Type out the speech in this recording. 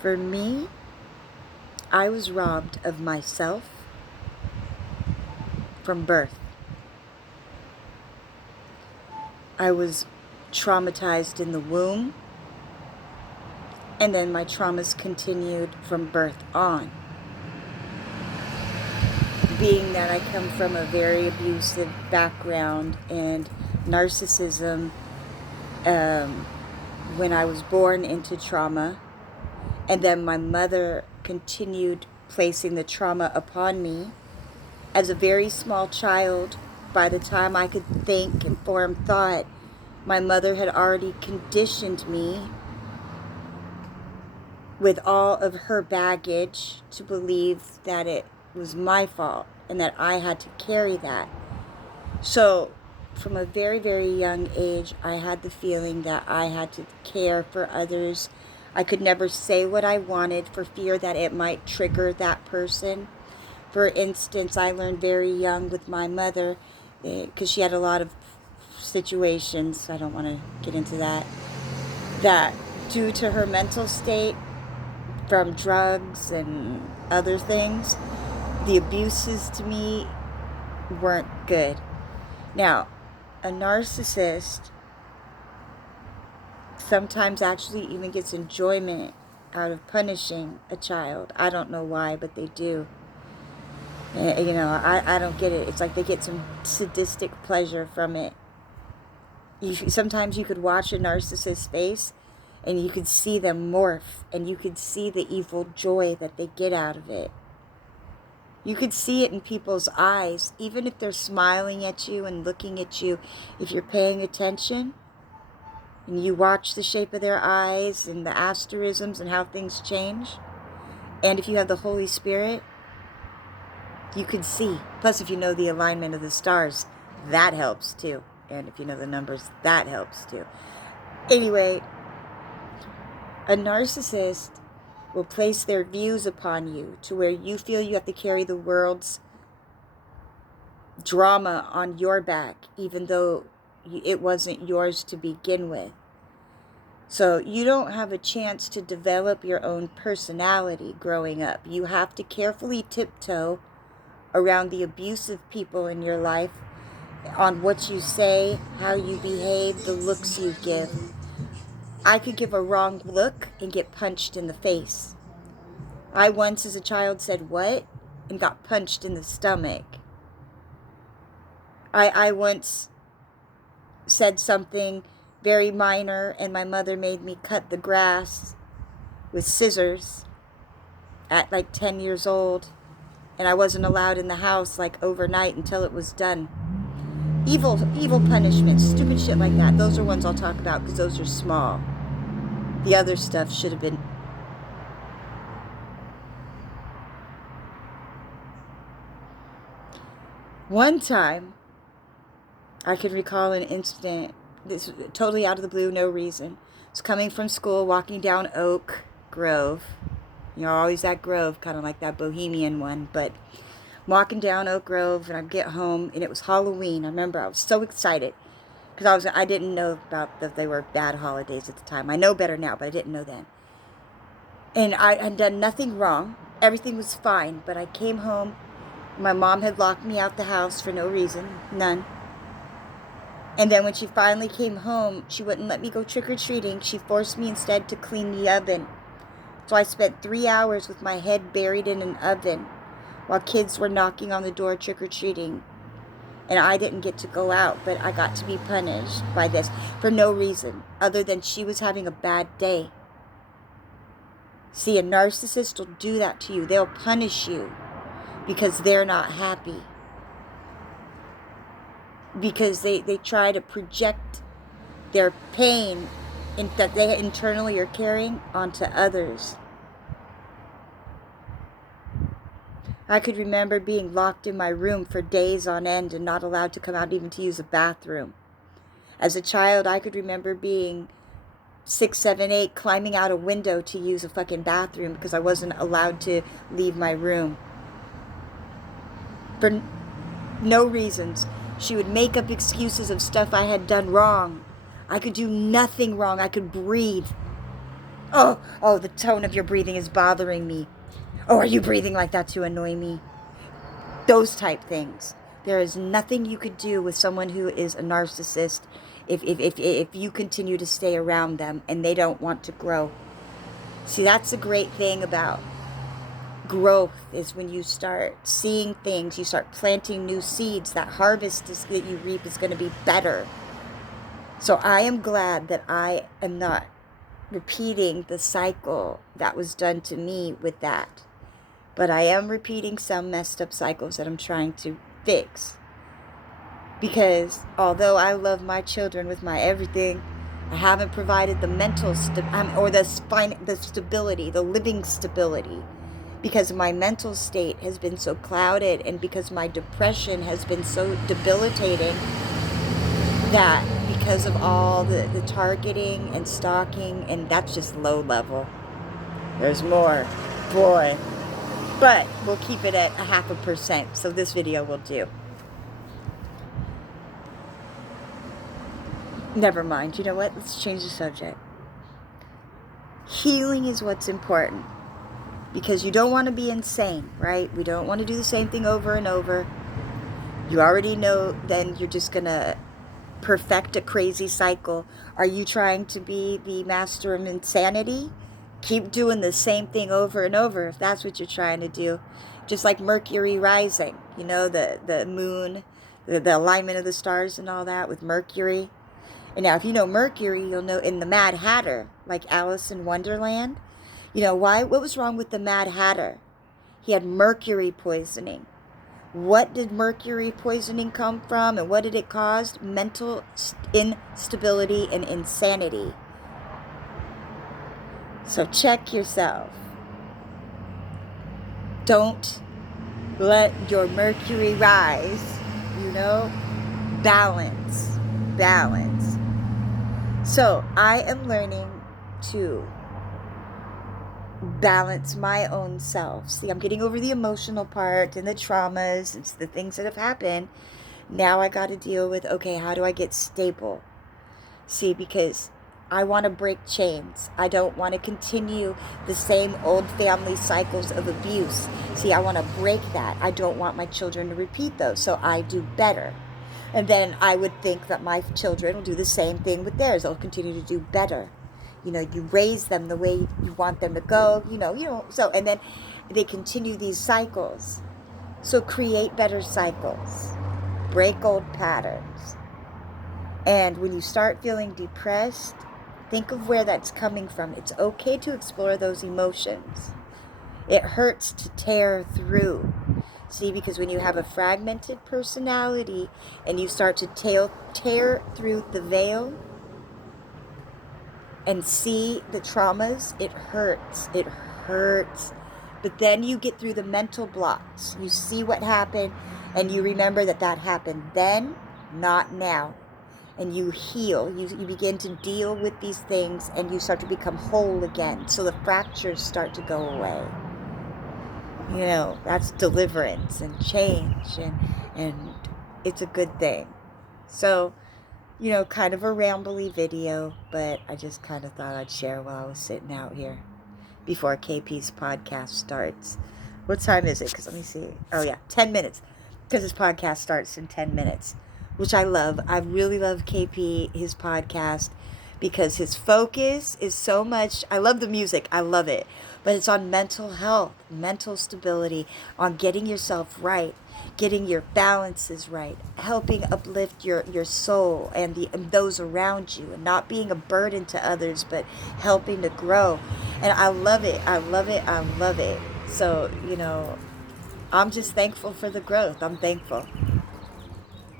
For me, I was robbed of myself from birth. I was traumatized in the womb, and then my traumas continued from birth on. Being that I come from a very abusive background and narcissism, when I was born into trauma, and then my mother continued placing the trauma upon me. As a very small child, by the time I could think and form thought, my mother had already conditioned me with all of her baggage to believe that it was my fault and that I had to carry that. So, from a very, very young age, I had the feeling that I had to care for others. I could never say what I wanted for fear that it might trigger that person. For instance, I learned very young with my mother, because she had a lot of situations, I don't want to get into that, that due to her mental state from drugs and other things, the abuses to me weren't good. Now, a narcissist sometimes actually even gets enjoyment out of punishing a child. I don't know why, but they do. I don't get it. It's like they get some sadistic pleasure from it. Sometimes you could watch a narcissist's face and you could see them morph and you could see the evil joy that they get out of it. You could see it in people's eyes, even if they're smiling at you and looking at you. If you're paying attention and you watch the shape of their eyes and the asterisms and how things change, and if you have the Holy Spirit, you could see. Plus, if you know the alignment of the stars, that helps too. And if you know the numbers, that helps too. Anyway, a narcissist will place their views upon you to where you feel you have to carry the world's drama on your back, even though it wasn't yours to begin with. So you don't have a chance to develop your own personality growing up. You have to carefully tiptoe around the abusive people in your life on what you say, how you behave, the looks you give. I could give a wrong look and get punched in the face. I once as a child said what and got punched in the stomach. I once said something very minor and my mother made me cut the grass with scissors at like 10 years old, and I wasn't allowed in the house like overnight until it was done. Evil punishments, stupid shit like that. Those are ones I'll talk about because those are small. The other stuff should have been. One time, I can recall an incident, this was totally out of the blue, no reason. I was coming from school, walking down Oak Grove. Always that grove, kind of like that bohemian one, but walking down Oak Grove, and I get home, and it was Halloween. I remember I was so excited because I didn't know about that they were bad holidays at the time. I know better now, but I didn't know then. And I had done nothing wrong. Everything was fine, but I came home. My mom had locked me out the house for no reason, none. And then when she finally came home, she wouldn't let me go trick-or-treating. She forced me instead to clean the oven. So I spent 3 hours with my head buried in an oven while kids were knocking on the door trick-or-treating. And I didn't get to go out, but I got to be punished by this for no reason other than she was having a bad day. See, a narcissist will do that to you. They'll punish you because they're not happy. Because they try to project their pain that they internally are carrying onto others. I could remember being locked in my room for days on end and not allowed to come out even to use a bathroom. As a child, I could remember being 6, 7, 8, climbing out a window to use a fucking bathroom because I wasn't allowed to leave my room. For no reasons. She would make up excuses of stuff I had done wrong. I could do nothing wrong. I could breathe. Oh, the tone of your breathing is bothering me. Oh, are you breathing like that to annoy me? Those type things. There is nothing you could do with someone who is a narcissist if you continue to stay around them and they don't want to grow. See, that's the great thing about growth, is when you start seeing things, you start planting new seeds, that harvest that you reap is going to be better. So I am glad that I am not repeating the cycle that was done to me with that. But I am repeating some messed up cycles that I'm trying to fix. Because although I love my children with my everything, I haven't provided the mental the stability, the living stability, because my mental state has been so clouded, and because my depression has been so debilitating, that because of all the targeting and stalking, and that's just low level. There's more. Boy. But we'll keep it at 0.5%, so this video will do. Never mind. You know what? Let's change the subject. Healing is what's important. Because you don't want to be insane, right? We don't want to do the same thing over and over. You already know then you're just going to perfect a crazy cycle. Are you trying to be the master of insanity? Keep doing the same thing over and over if that's what you're trying to do. Just like Mercury rising, you know, the moon, the alignment of the stars and all that with Mercury. And now if you know Mercury, you'll know in the Mad Hatter, like Alice in Wonderland. You know, what was wrong with the Mad Hatter? He had mercury poisoning. What did mercury poisoning come from, and what did it cause? Mental instability and insanity. So check yourself. Don't let your mercury rise, you know? Balance. Balance. So I am learning to balance my own self. See, I'm getting over the emotional part and the traumas and the things that have happened. Now I got to deal with, okay, how do I get stable? See, because I want to break chains. I don't want to continue the same old family cycles of abuse. See, I want to break that. I don't want my children to repeat those, so I do better. And then I would think that my children will do the same thing with theirs. They'll continue to do better. You know, you raise them the way you want them to go, you know, so, and then they continue these cycles. So create better cycles. Break old patterns. And when you start feeling depressed, think of where that's coming from. It's okay to explore those emotions. It hurts to tear through. See, because when you have a fragmented personality and you start to tear through the veil and see the traumas, it hurts. It hurts. But then you get through the mental blocks. You see what happened, and you remember that happened then, not now. And you heal. You begin to deal with these things, and you start to become whole again. So the fractures start to go away. You know, that's deliverance and change, and it's a good thing. So, you know, kind of a rambly video, but I just kind of thought I'd share while I was sitting out here before KP's podcast starts. What time is it? Because let me see. Oh, yeah, 10 minutes. Because his podcast starts in 10 minutes, which I love. I really love KP, his podcast, because his focus is so much. I love the music. I love it. But it's on mental health, mental stability, on getting yourself right, getting your balances right, helping uplift your soul and those around you, and not being a burden to others, but helping to grow. And I love it. I love it. I love it. So, you know, I'm just thankful for the growth. I'm thankful.